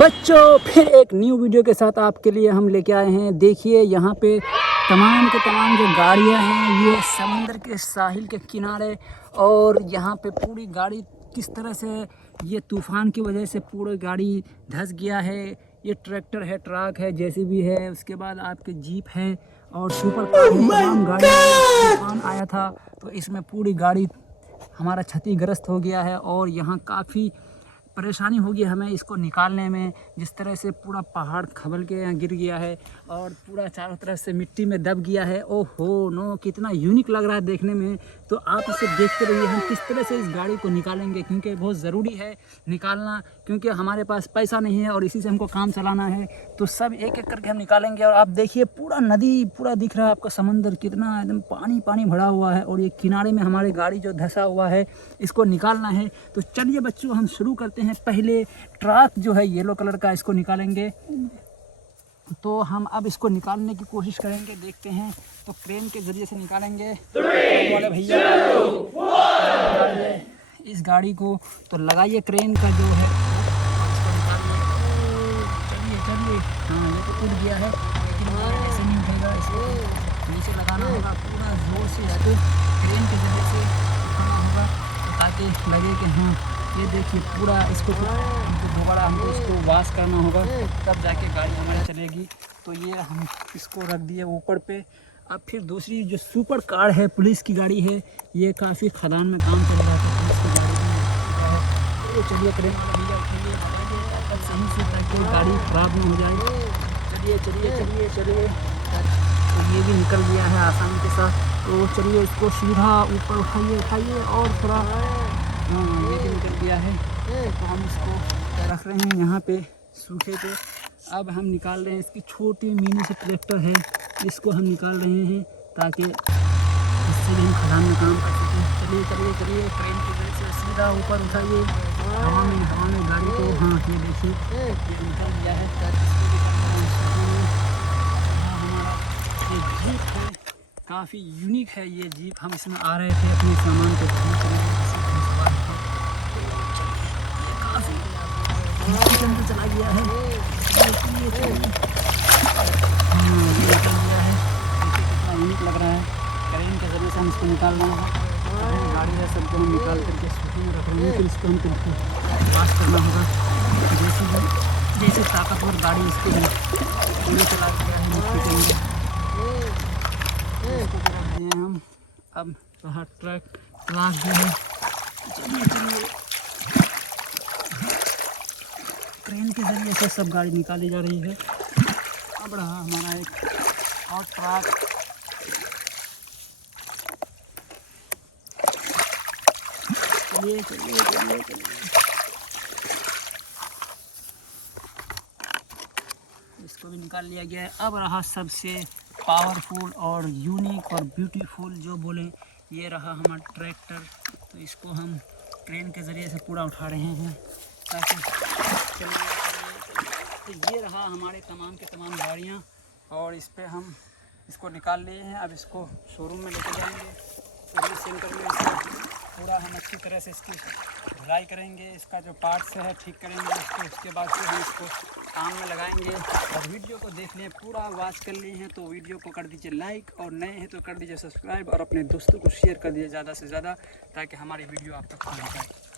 बच्चों फिर एक न्यू वीडियो के साथ आपके लिए हम लेके आए हैं। देखिए यहाँ पे तमाम के तमाम जो गाड़ियाँ हैं ये समंदर के साहिल के किनारे, और यहाँ पे पूरी गाड़ी किस तरह से ये तूफ़ान की वजह से पूरी गाड़ी धंस गया है। ये ट्रैक्टर है, ट्रक है, जेसीबी है, उसके बाद आपके जीप है और सुपर कार है। तमाम गाड़ियाँ तूफान आया था तो इसमें पूरी गाड़ी हमारा क्षतिग्रस्त हो गया है और यहाँ काफ़ी परेशानी होगी हमें इसको निकालने में। जिस तरह से पूरा पहाड़ खबल के यहाँ गिर गया है और पूरा चारों तरफ से मिट्टी में दब गया है। ओहो नो, कितना यूनिक लग रहा है देखने में। तो आप इसे देखते रहिए हम किस तरह से इस गाड़ी को निकालेंगे, क्योंकि बहुत ज़रूरी है निकालना, क्योंकि हमारे पास पैसा नहीं है और इसी से हमको काम चलाना है। तो सब एक एक करके हम निकालेंगे। और आप देखिए पूरा नदी पूरा दिख रहा है आपका, समंदर कितना एकदम पानी पानी भरा हुआ है और ये किनारे में हमारी गाड़ी जो धंसा हुआ है इसको निकालना है। तो चलिए बच्चों हम शुरू करते हैं। पहले ट्रक जो है येलो कलर का इसको निकालेंगे। तो हम अब इसको निकालने की कोशिश करेंगे, देखते हैं। तो क्रेन के जरिए से निकालेंगे। वाले भैया इस गाड़ी को तो लगाइए क्रेन का जो है, इसको निकालिए। चलिए चलिए, हाँ ये तो उड़ गया है लेकिन ऐसे नहीं उठेगा, इसको नीचे लगाना होगा पूरा जोर से, इसको क्रेन के जरिए से उठाना होगा ताकि लगे कि हाँ ये देखिए पूरा इसको हमको दोबारा हमको इसको वॉश करना होगा, तब जाके गाड़ी हमारी चलेगी। तो ये हम इसको रख दिए ऊपर पे। अब फिर दूसरी जो सुपर कार है, पुलिस की गाड़ी है, ये काफ़ी खदान में काम कर रहा था, पुलिस की गाड़ी है। तो चलिए क्रेन वाला भैया उठाइए, लगाइए तब सही से ताकि गाड़ी ख़राब नहीं हो जाए। चलिए चलिए चलिए चलिए, तो ये भी निकल गया है आसानी के साथ। तो चलिए इसको सीधा ऊपर उठाइए उठाइए और थोड़ा, हाँ ये भी निकल गया है। तो हम इसको रख रहे हैं यहाँ पे सूखे पे। अब हम निकाल रहे हैं इसकी छोटी मिनी से ट्रैक्टर है, इसको हम निकाल रहे हैं ताकि इससे भी हम खदान में काम कर सकें। चलिए चलिए चलिए, ट्रेन की वजह से सीधा ऊपर उठाइए हवा में गाड़ी को। हाँ ये देखिए ये निकल गया है। हाँ हमारा ये जीप है, काफ़ी यूनिक है ये जीप। हम इसमें आ रहे थे अपने सामान को ठीक करने, काफ़ी चला गया है। हाँ ये निकल गया है, देखिए कितना यूनिक लग रहा है। क्रेन के जरिए से हम इसको निकाल रहे हैं। गाड़ी है सबको हम निकाल करके सूखे में रख रहे हैं, फिर इसको हमको वॉश करना होगा। जैसे ताकतवर गाड़ी इसके पूरे चला गया है मिट्टी के अंदर, इसको भी रख दिए हम। अब रहा ट्रक जो है, चलिए चलिए क्रेन के जरिए से सब गाड़ी निकाली जा रही है। अब रहा हमारा एक और ट्रक। चलिए चलिए चलिए चलिए, इसको भी निकाल लिया गया है। अब रहा सबसे पावरफुल और यूनिक और ब्यूटीफुल जो बोले, ये रहा हमारा ट्रैक्टर। तो इसको हम क्रेन के ज़रिए से पूरा उठा रहे हैं ताकि तो ये रहा हमारे तमाम के तमाम गाड़ियाँ, और इस पे हम इसको निकाल लिए हैं। अब इसको शोरूम में लेके जाएंगे, सर्विस सेंटर में इसको पूरा हम अच्छी तरह से इसकी धुलाई करेंगे, इसका जो पार्ट्स है ठीक करेंगे इसको। उसके बाद फिर हम इसको काम में लगाएंगे। और वीडियो को देख लें, पूरा वॉच कर लिए हैं तो वीडियो को कर दीजिए लाइक, और नए हैं तो कर दीजिए सब्सक्राइब, और अपने दोस्तों को शेयर कर दीजिए ज़्यादा से ज़्यादा ताकि हमारी वीडियो आप तक पहुँच जाए।